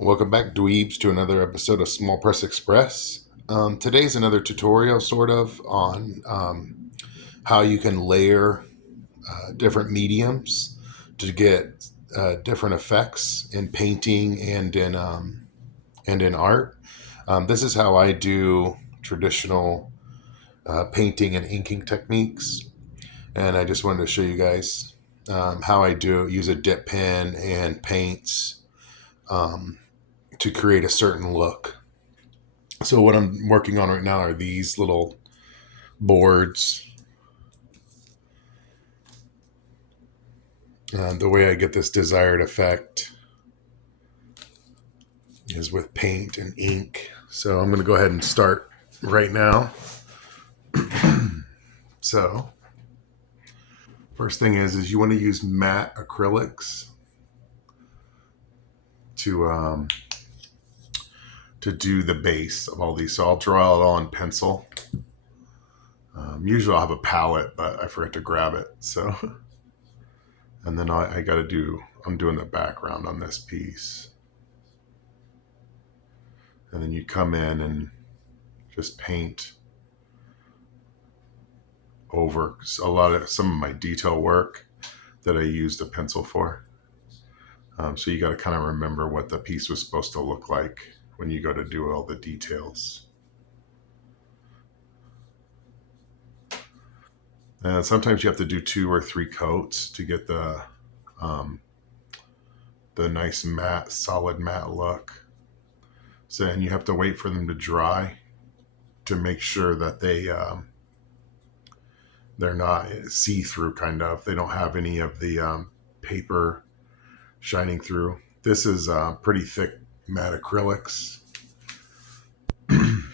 Welcome back, dweebs, to another episode of Small Press Express. Today's another tutorial, sort of, on how you can layer different mediums to get different effects in painting and in art. This is how I do traditional painting and inking techniques, and I just wanted to show you guys how I use a dip pen and paints um, to create a certain look. So what I'm working on right now are these little boards. The way I get this desired effect is with paint and ink. So I'm going to go ahead and start right now. So first thing is you want to use matte acrylics to to do the base of all these. So I'll draw it all in pencil. Usually I'll have a palette, but I forget to grab it. So, and then I got to I'm doing the background on this piece. And then you come in and just paint over some of my detail work that I used a pencil for. So you got to kind of remember what the piece was supposed to look like when you go to do all the details. And sometimes you have to do 2 or 3 coats to get the nice matte, solid matte look. So, and you have to wait for them to dry to make sure that they're not see-through, kind of. They don't have any of the paper shining through. This is pretty thick matte acrylics.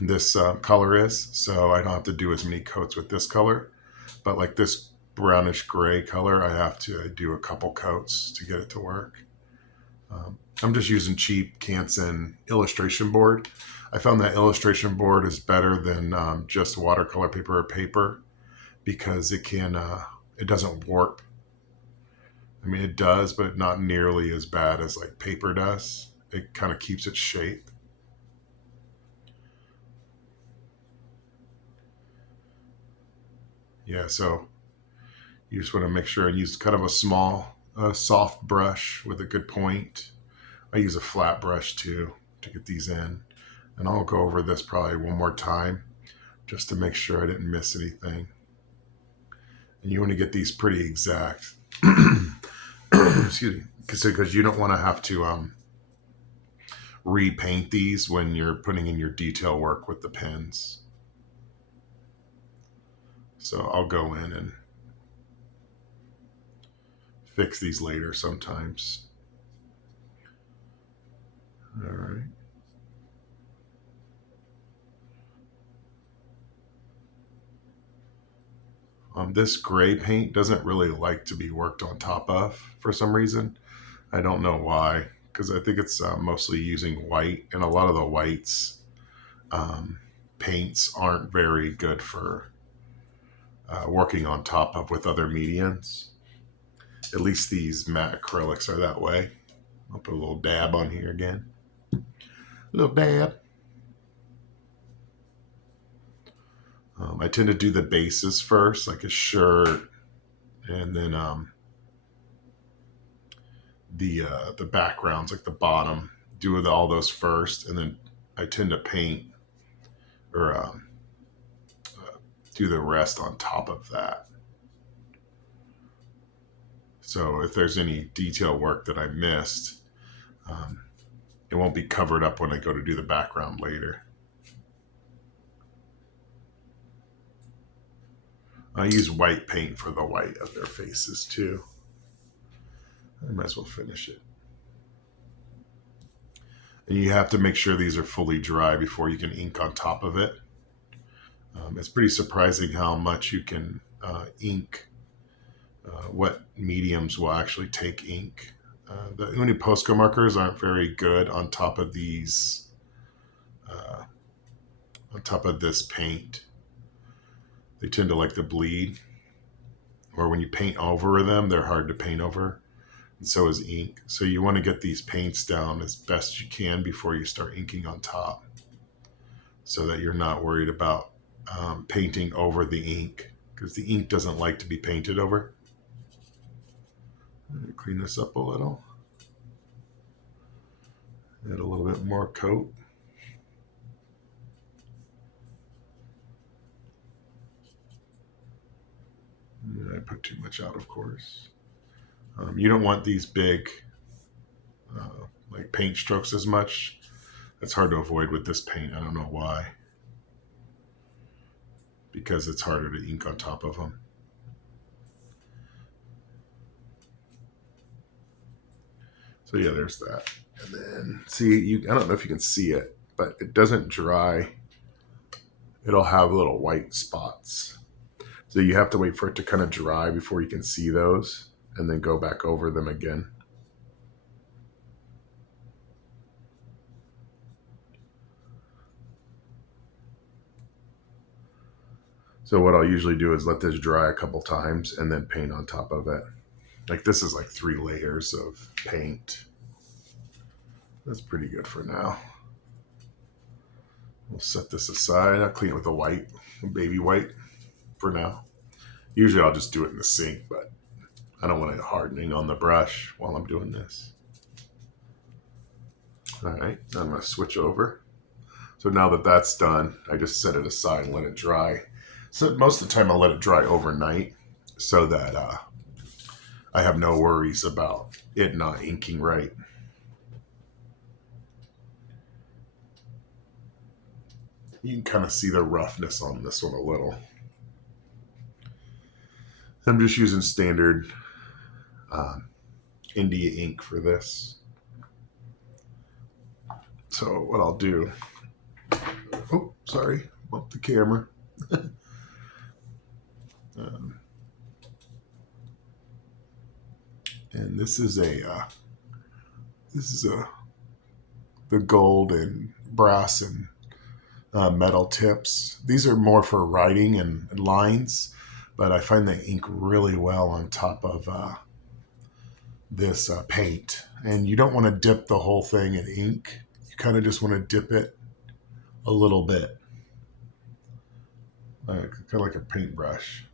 This color is, so I don't have to do as many coats with this color. But like this brownish gray color, I have to do a couple coats to get it to work. I'm just using cheap Canson illustration board. I found that illustration board is better than just watercolor paper or paper because it doesn't warp. I mean, it does, but not nearly as bad as like paper does. It kind of keeps its shape. Yeah, so you just want to make sure and use kind of a small, soft brush with a good point. I use a flat brush too to get these in. And I'll go over this probably one more time just to make sure I didn't miss anything. And you want to get these pretty exact. Excuse me. Because you don't want to have to repaint these when you're putting in your detail work with the pens. So I'll go in and fix these later sometimes. All right. This gray paint doesn't really like to be worked on top of for some reason. I don't know why, because I think it's mostly using white, and a lot of the whites paints aren't very good for working on top of with other mediums. At least these matte acrylics are that way. I'll put a little dab on here again. A little dab. I tend to do the bases first, like a shirt, and then the backgrounds, like the bottom. Do all those first, and then I tend to paint or do the rest on top of that. So if there's any detail work that I missed, it won't be covered up when I go to do the background later. I use white paint for the white of their faces too. I might as well finish it. And you have to make sure these are fully dry before you can ink on top of it. It's pretty surprising how much you can ink, what mediums will actually take ink. The Uni Posca markers aren't very good on top of these, on top of this paint. They tend to like to bleed, or when you paint over them, they're hard to paint over. and so is ink. So you want to get these paints down as best you can before you start inking on top, so that you're not worried about painting over the ink, because the ink doesn't like to be painted over. Clean this up a little. Add a little bit more coat. I put too much out, of course. You don't want these big like paint strokes as much. That's hard to avoid with this paint. I don't know why. Because it's harder to ink on top of them. So yeah, there's that. And then see, I don't know if you can see it, but it doesn't dry. It'll have little white spots. So you have to wait for it to kind of dry before you can see those, and then go back over them again. So what I'll usually do is let this dry a couple times and then paint on top of it. Like this is like 3 layers of paint. That's pretty good for now. We'll set this aside. I'll clean it with a white, baby white for now. Usually I'll just do it in the sink, but I don't want it hardening on the brush while I'm doing this. All right, I'm going to switch over. So now that that's done, I just set it aside and let it dry. So most of the time I'll let it dry overnight so that I have no worries about it not inking right. You can kind of see the roughness on this one a little. I'm just using standard India ink for this. So what I'll do, oh, sorry, bump the camera. And this is a the gold and brass and metal tips. These are more for writing and lines, but I find they ink really well on top of this paint. And you don't want to dip the whole thing in ink. You kind of just want to dip it a little bit, kind of like a paintbrush.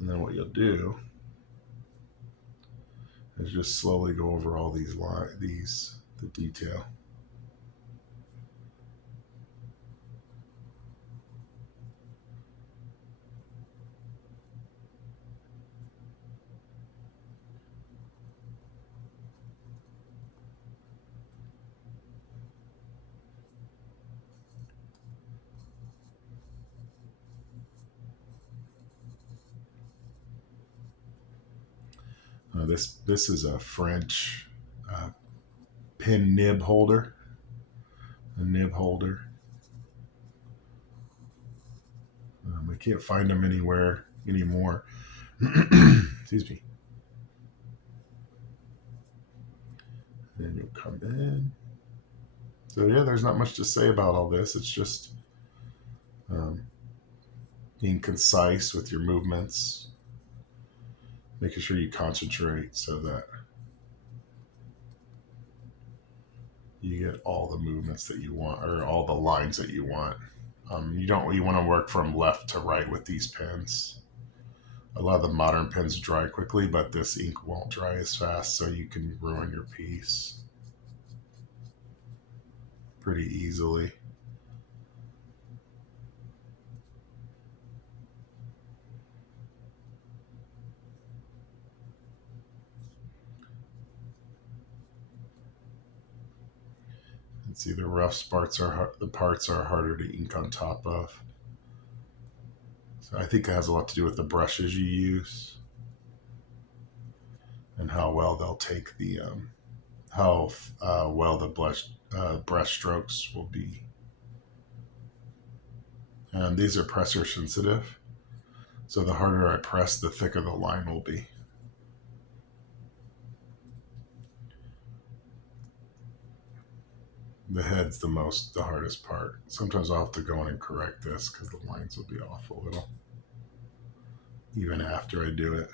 And then what you'll do is just slowly go over all these the detail. This is a French pin nib holder. A nib holder. I can't find them anywhere anymore. Excuse me. And you'll come in. So yeah, there's not much to say about all this. It's just being concise with your movements, making sure you concentrate so that you get all the movements that you want, or all the lines that you want. You want to work from left to right with these pens. A lot of the modern pens dry quickly, but this ink won't dry as fast, so you can ruin your piece pretty easily. And see, the rough parts are harder to ink on top of. So I think it has a lot to do with the brushes you use and how well they'll take the how well the brush strokes will be. And these are pressure sensitive, so the harder I press, the thicker the line will be. The head's the hardest part. Sometimes I'll have to go in and correct this because the lines will be off a little, even after I do it.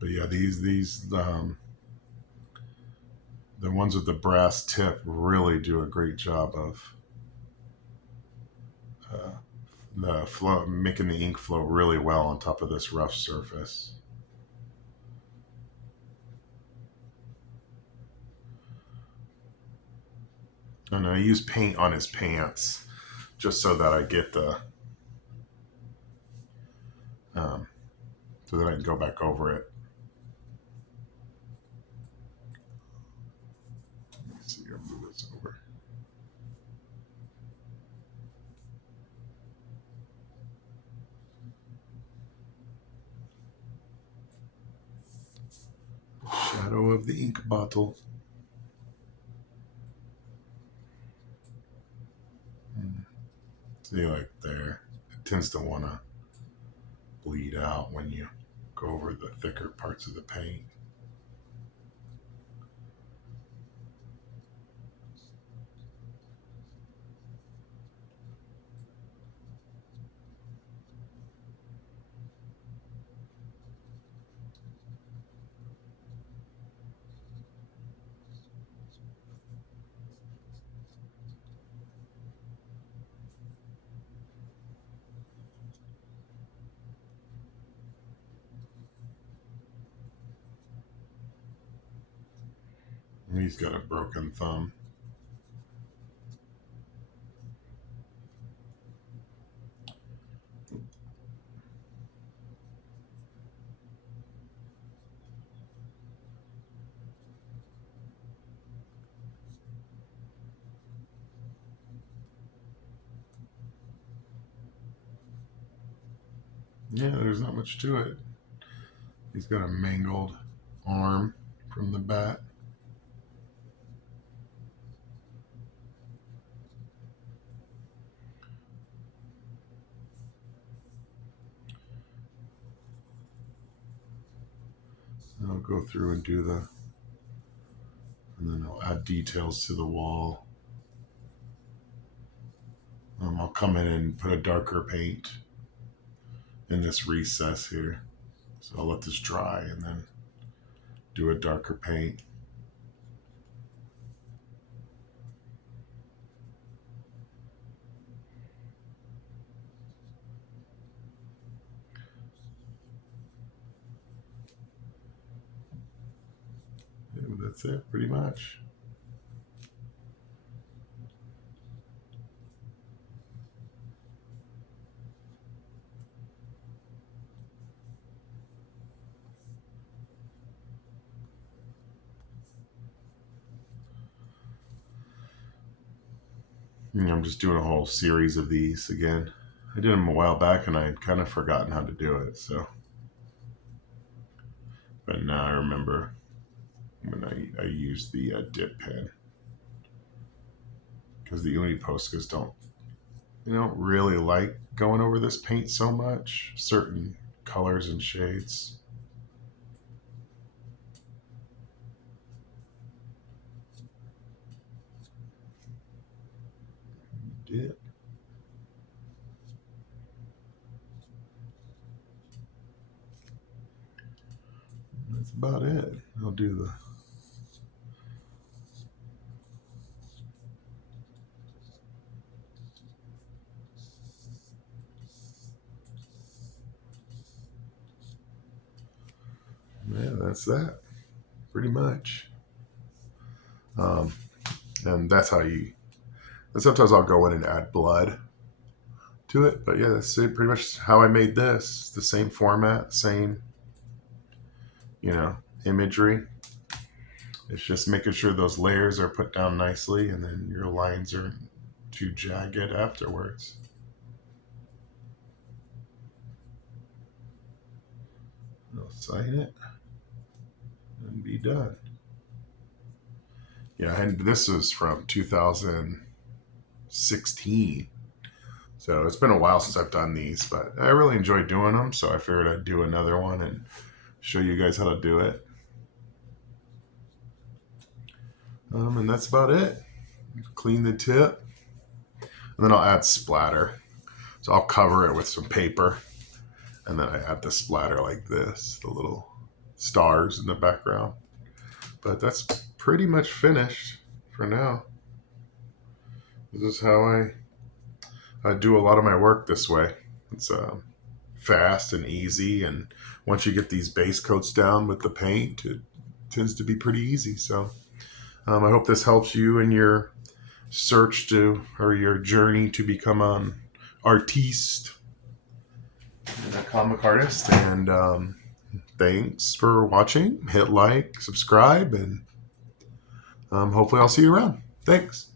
But yeah, these the ones with the brass tip really do a great job of uh, the flow, making the ink flow really well on top of this rough surface. And I use paint on his pants just so that I get the um, so that I can go back over it. Let's see, I'll move this over. Shadow of the ink bottle. See, like there, it tends to want to bleed out when you go over the thicker parts of the paint. He's got a broken thumb. Yeah, there's not much to it. He's got a mangled arm from the bat. And I'll go through and do the, and then I'll add details to the wall. I'll come in and put a darker paint in this recess here. So I'll let this dry and then do a darker paint. Yeah, that's it, pretty much. I'm just doing a whole series of these again. I did them a while back and I had kind of forgotten how to do it. So, but now I remember when I used the dip pen because the uni Poscas don't really like going over this paint so much. Certain colors and shades. Dip. That's about it. I'll do the. Yeah, that's that. Pretty much. Um, and that's how you. And sometimes I'll go in and add blood to it, but yeah, that's pretty much how I made this. The same format, same imagery. It's just making sure those layers are put down nicely, and then your lines aren't too jagged afterwards. I'll sign it and be done. Yeah, and this is from 2016. So it's been a while since I've done these, but I really enjoy doing them. So I figured I'd do another one and show you guys how to do it. And that's about it. Clean the tip, and then I'll add splatter. So I'll cover it with some paper, and then I add the splatter like this, the little stars in the background. But that's pretty much finished for now. This is how I do a lot of my work this way. It's fast and easy, and once you get these base coats down with the paint, it tends to be pretty easy. So I hope this helps you in your search to, or your journey to become an artiste, a comic artist. And thanks for watching. Hit like, subscribe, and hopefully I'll see you around. Thanks.